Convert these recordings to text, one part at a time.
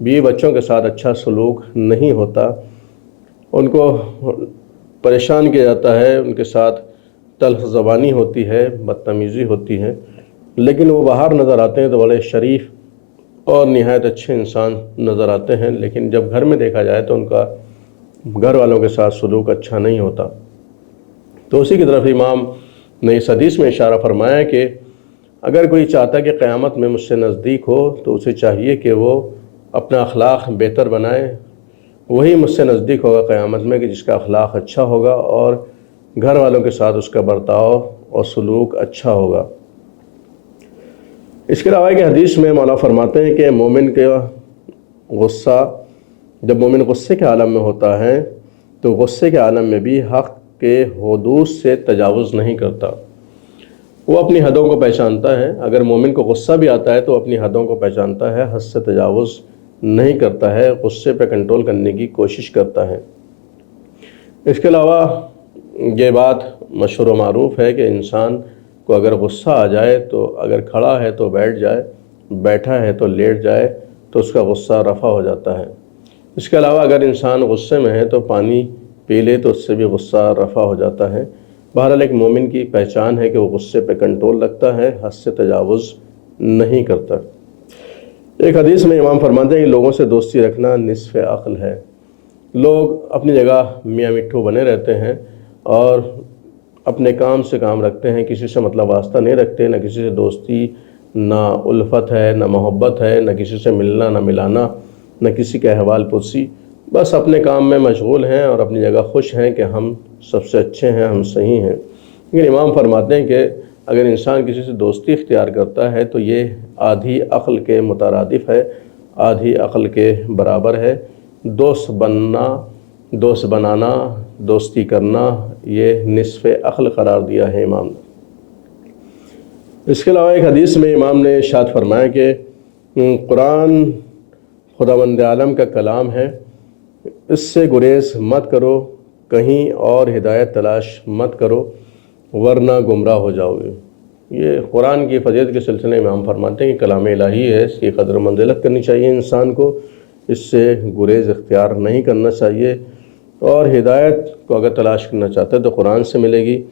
بیوی بچوں کے ساتھ اچھا سلوک نہیں ہوتا، ان کو پریشان کیا جاتا ہے، ان کے ساتھ تلخ زبانی ہوتی ہے، بدتمیزی ہوتی ہے، لیکن وہ باہر نظر آتے ہیں تو بڑے شریف اور نہایت اچھے انسان نظر آتے ہیں، لیکن جب گھر میں دیکھا جائے تو ان کا گھر والوں کے ساتھ سلوک اچھا نہیں ہوتا۔ تو اسی کی طرف امام نے اس حدیث میں اشارہ فرمایا کہ اگر کوئی چاہتا ہے کہ قیامت میں مجھ سے نزدیک ہو تو اسے چاہیے کہ وہ اپنا اخلاق بہتر بنائے، وہی مجھ سے نزدیک ہوگا قیامت میں کہ جس کا اخلاق اچھا ہوگا اور گھر والوں کے ساتھ اس کا برتاؤ اور سلوک اچھا ہوگا۔ اس کے علاوہ کہ حدیث میں مولا فرماتے ہیں کہ مومن کا غصہ، جب مومن غصے کے عالم میں ہوتا ہے تو غصے کے عالم میں بھی حق کے حدود سے تجاوز نہیں کرتا، وہ اپنی حدوں کو پہچانتا ہے۔ اگر مومن کو غصہ بھی آتا ہے تو اپنی حدوں کو پہچانتا ہے، حد سے تجاوز نہیں کرتا ہے، غصے پہ کنٹرول کرنے کی کوشش کرتا ہے۔ اس کے علاوہ یہ بات مشہور و معروف ہے کہ انسان کو اگر غصہ آ جائے تو اگر کھڑا ہے تو بیٹھ جائے، بیٹھا ہے تو لیٹ جائے تو اس کا غصہ رفع ہو جاتا ہے۔ اس کے علاوہ اگر انسان غصے میں ہے تو پانی پی لے تو اس سے بھی غصہ رفع ہو جاتا ہے۔ بہرحال ایک مومن کی پہچان ہے کہ وہ غصے پہ کنٹرول رکھتا ہے، حد سے تجاوز نہیں کرتا۔ ایک حدیث میں امام فرماتے ہیں کہ لوگوں سے دوستی رکھنا نصف عقل ہے۔ لوگ اپنی جگہ میاں مٹھو بنے رہتے ہیں اور اپنے کام سے کام رکھتے ہیں، کسی سے مطلب واسطہ نہیں رکھتے، نہ کسی سے دوستی، نہ الفت ہے، نہ محبت ہے، نہ کسی سے ملنا نہ ملانا، نہ کسی کے احوال پرسی، بس اپنے کام میں مشغول ہیں اور اپنی جگہ خوش ہیں کہ ہم سب سے اچھے ہیں، ہم صحیح ہیں۔ لیکن امام فرماتے ہیں کہ اگر انسان کسی سے دوستی اختیار کرتا ہے تو یہ آدھی عقل کے مترادف ہے، آدھی عقل کے برابر ہے۔ دوست بنانا، دوستی کرنا، یہ نصف عقل قرار دیا ہے امام نے۔ اس کے علاوہ ایک حدیث میں امام نے ارشاد فرمایا کہ قرآن خداوند عالم کا کلام ہے، اس سے گریز مت کرو، کہیں اور ہدایت تلاش مت کرو ورنہ گمراہ ہو جاؤ گے۔ یہ قرآن کی فضیلت کے سلسلے میں امام فرماتے ہیں کہ کلام الہی ہے، اس کی قدر و منزلت کرنی چاہیے انسان کو، اس سے گریز اختیار نہیں کرنا چاہیے، اور ہدایت کو اگر تلاش کرنا چاہتا ہے تو قرآن سے ملے گی۔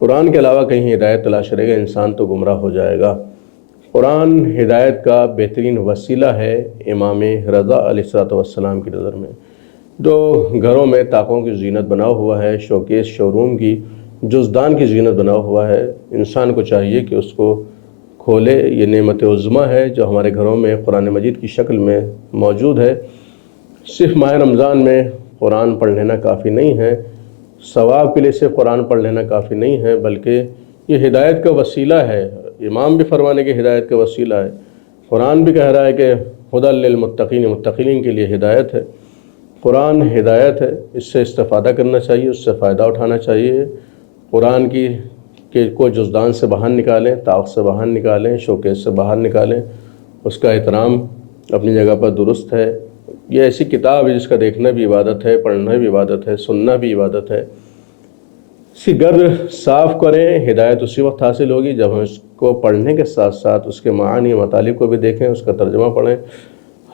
قرآن کے علاوہ کہیں ہدایت تلاش کرے گا انسان تو گمراہ ہو جائے گا۔ قرآن ہدایت کا بہترین وسیلہ ہے امام رضا علیہ السلام کی نظر میں، جو گھروں میں طاقوں کی زینت بنا ہوا ہے، شوکیس شوروم کی جزدان کی زینت بنا ہوا ہے۔ انسان کو چاہیے کہ اس کو کھولے، یہ نعمت عظمیٰ ہے جو ہمارے گھروں میں قرآن مجید کی شکل میں موجود ہے۔ صرف ماہ رمضان میں قرآن پڑھ لینا کافی نہیں ہے، ثواب کے لیے صرف قرآن پڑھ لینا کافی نہیں ہے، بلکہ یہ ہدایت کا وسیلہ ہے۔ امام بھی فرمانے کے ہدایت کا وسیلہ ہے، قرآن بھی کہہ رہا ہے کہ ہدی للمتقین، متقین کے لیے ہدایت ہے۔ قرآن ہدایت ہے، اس سے استفادہ کرنا چاہیے، اس سے فائدہ اٹھانا چاہیے۔ قرآن کو جزدان سے باہر نکالیں، طاق سے باہر نکالیں، شوکیس سے باہر نکالیں، اس کا احترام اپنی جگہ پر درست ہے۔ یہ ایسی کتاب ہے جس کا دیکھنا بھی عبادت ہے، پڑھنا بھی عبادت ہے، سننا بھی عبادت ہے۔ اس کی گرد صاف کریں، ہدایت اسی وقت حاصل ہوگی جب ہم اس کو پڑھنے کے ساتھ ساتھ اس کے معانی مطالب کو بھی دیکھیں، اس کا ترجمہ پڑھیں۔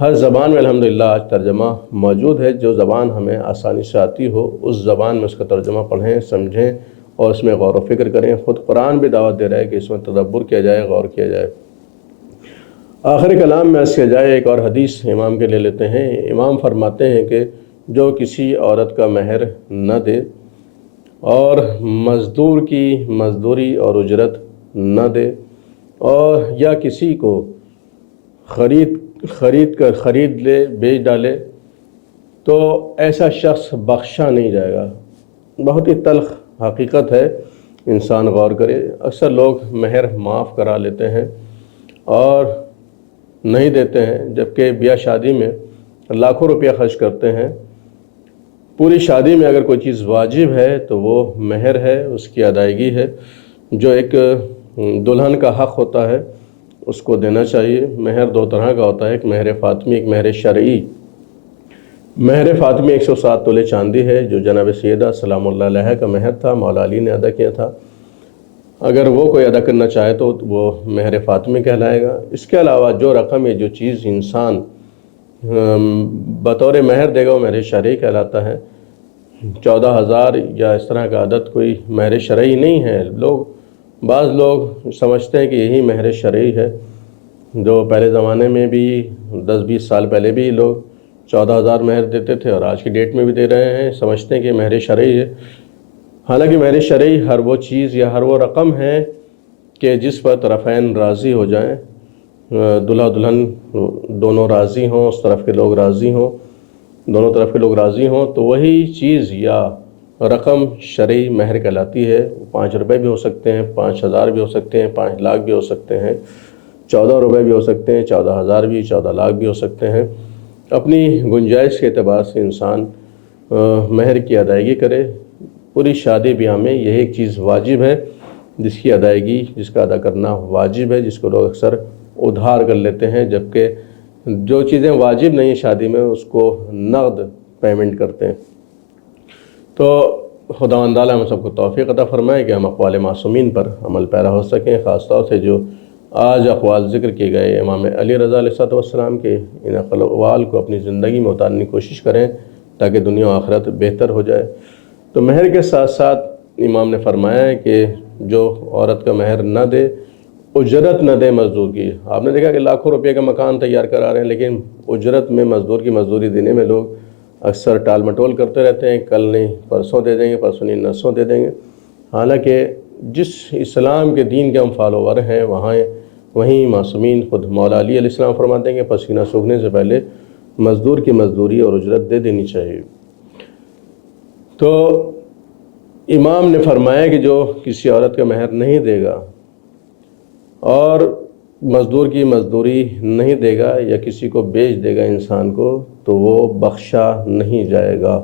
ہر زبان میں الحمدللہ آج ترجمہ موجود ہے، جو زبان ہمیں آسانی سے آتی ہو اس زبان میں اس کا ترجمہ پڑھیں، سمجھیں اور اس میں غور و فکر کریں۔ خود قرآن بھی دعوت دے رہا ہے کہ اس میں تدبر کیا جائے، غور کیا جائے۔ آخر کلام میں اس کے جائے ایک اور حدیث امام کے لے لیتے ہیں۔ امام فرماتے ہیں کہ جو کسی عورت کا مہر نہ دے اور مزدور کی مزدوری اور اجرت نہ دے، اور یا کسی کو خرید لے، بیچ ڈالے، تو ایسا شخص بخشا نہیں جائے گا۔ بہت ہی تلخ حقیقت ہے، انسان غور کرے۔ اکثر لوگ مہر معاف کرا لیتے ہیں اور نہیں دیتے ہیں، جبکہ بیاہ شادی میں لاکھوں روپیہ خرچ کرتے ہیں۔ پوری شادی میں اگر کوئی چیز واجب ہے تو وہ مہر ہے، اس کی ادائیگی ہے، جو ایک دلہن کا حق ہوتا ہے اس کو دینا چاہیے۔ مہر دو طرح کا ہوتا ہے، ایک مہر فاطمی، ایک مہر شرعی۔ مہر فاطمی 107 تولے چاندی ہے، جو جناب سیدہ سلام اللہ علیہ کا مہر تھا، مولا علی نے ادا کیا تھا۔ اگر وہ کوئی ادا کرنا چاہے تو وہ مہر فاطمی کہلائے گا۔ اس کے علاوہ جو رقم یا جو چیز انسان بطور مہر دے گا وہ مہر شرعی کہلاتا ہے۔ 14,000 یا اس طرح کا عدد کوئی مہر شرعی نہیں ہے۔ بعض لوگ سمجھتے ہیں کہ یہی مہر شرعی ہے، جو پہلے زمانے میں بھی 10-20 سال پہلے بھی لوگ 14,000 مہر دیتے تھے اور آج کی ڈیٹ میں بھی دے رہے ہیں، سمجھتے ہیں کہ مہر شرعی ہے۔ حالانکہ مہر شرعی ہر وہ چیز یا ہر وہ رقم ہے کہ جس پر طرفین راضی ہو جائیں، دلہا دلہن دونوں راضی ہوں، اس طرف کے لوگ راضی ہوں، دونوں طرف کے لوگ راضی ہوں، تو وہی چیز یا رقم شرعی مہر کہلاتی ہے۔ 5 روپے بھی ہو سکتے ہیں، 5,000 بھی ہو سکتے ہیں، 5 لاکھ بھی ہو سکتے ہیں، 14 روپے بھی ہو سکتے ہیں، 14,000 بھی، 14 لاکھ بھی ہو سکتے ہیں۔ اپنی گنجائش کے اعتبار سے انسان مہر کی ادائیگی کرے۔ پوری شادی بیاہ میں یہ ایک چیز واجب ہے جس کی ادائیگی، جس کا ادا کرنا واجب ہے، جس کو لوگ اکثر ادھار کر لیتے ہیں، جبکہ جو چیزیں واجب نہیں شادی میں اس کو نقد پیمنٹ کرتے ہیں۔ تو خداوند تعالیٰ ہم سب کو توفیق عطا فرمائے کہ ہم اقوال معصومین پر عمل پیرا ہو سکیں، خاص طور سے جو آج اقوال ذکر کیے گئے امام علی رضا علیہ السلام کے، ان اقوال کو اپنی زندگی میں اتارنے کی کوشش کریں تاکہ دنیا و آخرت بہتر ہو جائے۔ تو مہر کے ساتھ ساتھ امام نے فرمایا ہے کہ جو عورت کا مہر نہ دے، اجرت نہ دے مزدور کی۔ آپ نے دیکھا کہ لاکھوں روپے کا مکان تیار کرا رہے ہیں، لیکن اجرت میں مزدور کی مزدوری دینے میں لوگ اکثر ٹال مٹول کرتے رہتے ہیں، کل نہیں پرسوں دے دیں گے، پرسوں نہیں نرسوں دے دیں گے۔ حالانکہ جس اسلام کے دین کے ہم فالوور ہیں وہیں معصومین خود مولا علی علیہ السلام فرماتے ہیں کہ پسینہ سوکھنے سے پہلے مزدور کی مزدوری اور اجرت دے دینی چاہیے۔ تو امام نے فرمایا کہ جو کسی عورت کا مہر نہیں دے گا اور مزدور کی مزدوری نہیں دے گا یا کسی کو بیچ دے گا انسان کو، تو وہ بخشا نہیں جائے گا۔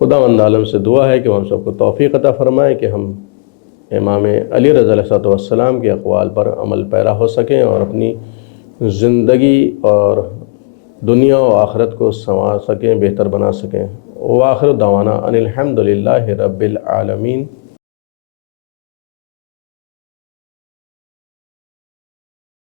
خداوند عالم سے دعا ہے کہ وہ ہم سب کو توفیق عطا فرمائے کہ ہم امام علی رضا علیہ السلام کے اقوال پر عمل پیرا ہو سکیں اور اپنی زندگی اور دنیا و آخرت کو سنوار سکیں، بہتر بنا سکیں۔ وآخر دعوانا ان الحمد للہ رب العالمین۔